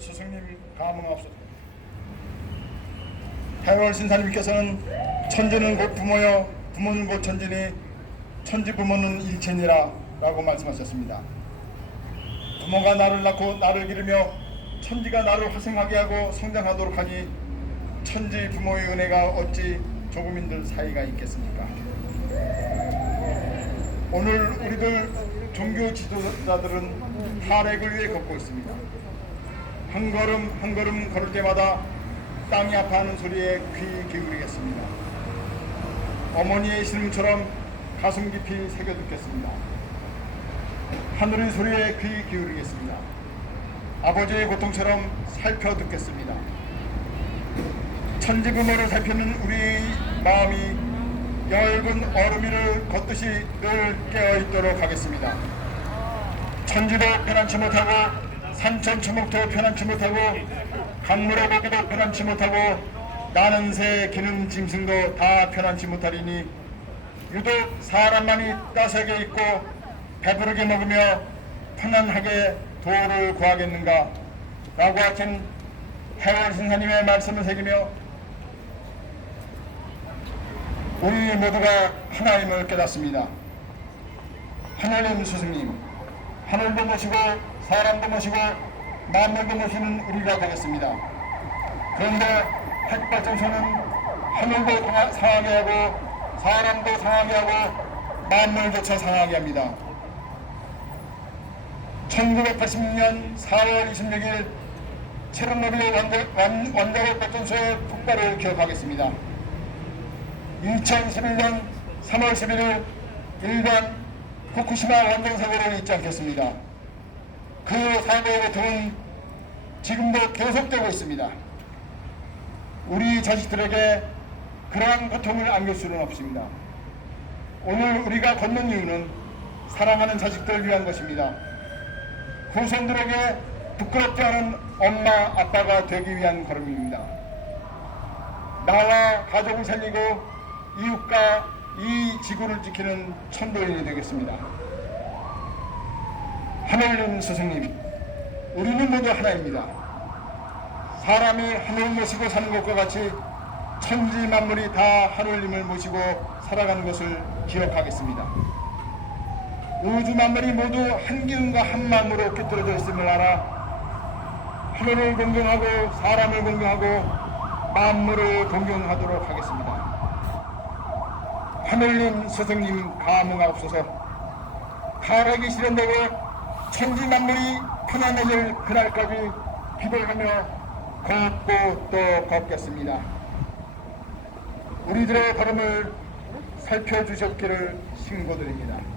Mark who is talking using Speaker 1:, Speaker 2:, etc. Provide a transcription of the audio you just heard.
Speaker 1: 스승님 가문없소서. 해월 신사님께서는 천지는 곧 부모여 부모는 곧 천지니 천지 부모는 일체니라 라고 말씀하셨습니다. 부모가 나를 낳고 나를 기르며 천지가 나를 화생하게 하고 성장하도록 하니 천지 부모의 은혜가 어찌 조금인들 사이가 있겠습니까? 오늘 우리들 종교 지도자들은 탈핵을 위해 걷고 있습니다. 한 걸음 한 걸음 걸을 때마다 땅이 아파하는 소리에 귀 기울이겠습니다. 어머니의 신음처럼 가슴 깊이 새겨 듣겠습니다. 하늘의 소리에 귀 기울이겠습니다. 아버지의 고통처럼 살펴 듣겠습니다. 천지 부모를 살피는 우리 마음이 얇은 얼음 위를 걷듯이 늘 깨어 있도록 하겠습니다. 천지도 편안치 못하고 산천 초목도 편안치 못하고 강물의 고기도 편안치 못하고 나는 새 기는 짐승도 다 편안치 못하리니 유독 사람만이 따스하게 있고 배부르게 먹으며 편안하게 도를 구하겠는가 라고 하신 해월 신사님의 말씀을 새기며 우리 모두가 하나님을 깨닫습니다. 하나님 스승님 하늘도 모시고 사람도 모시고 만물도 모시는 우리가 되겠습니다. 그런데 핵발전소는 하늘도 다- 상하게 하고 사람도 상하게 하고 만물조차 상하게 합니다. 1980년 4월 26일 체르노빌 원자- 원자력 발전소의 폭발을 기억하겠습니다. 2011년 3월 11일 일반 후쿠시마 원전 사고를 잊지 않겠습니다. 그 사고의 고통은 지금도 계속되고 있습니다. 우리 자식들에게 그러한 고통을 안길 수는 없습니다. 오늘 우리가 걷는 이유는 사랑하는 자식들을 위한 것입니다. 후손들에게 부끄럽지 않은 엄마, 아빠가 되기 위한 걸음입니다. 나와 가족을 살리고 이웃과 이 지구를 지키는 천도인이 되겠습니다. 하늘님 스승님, 우리는 모두 하나입니다. 사람이 하늘 모시고 사는 것과 같이 천지 만물이 다 하늘님을 모시고 살아가는 것을 기억하겠습니다. 우주 만물이 모두 한 기운과 한 마음으로 깃들어져 있음을 알아 하늘을 공경하고 사람을 공경하고 만물을 공경하도록 하겠습니다. 하늘님 스승님 가문하옵소서 타락이 실현되고 천지 만물이 편안해질 그날까지 기도하며 걷고 또 걷겠습니다. 우리들의 걸음을 살펴주셨기를 신고드립니다.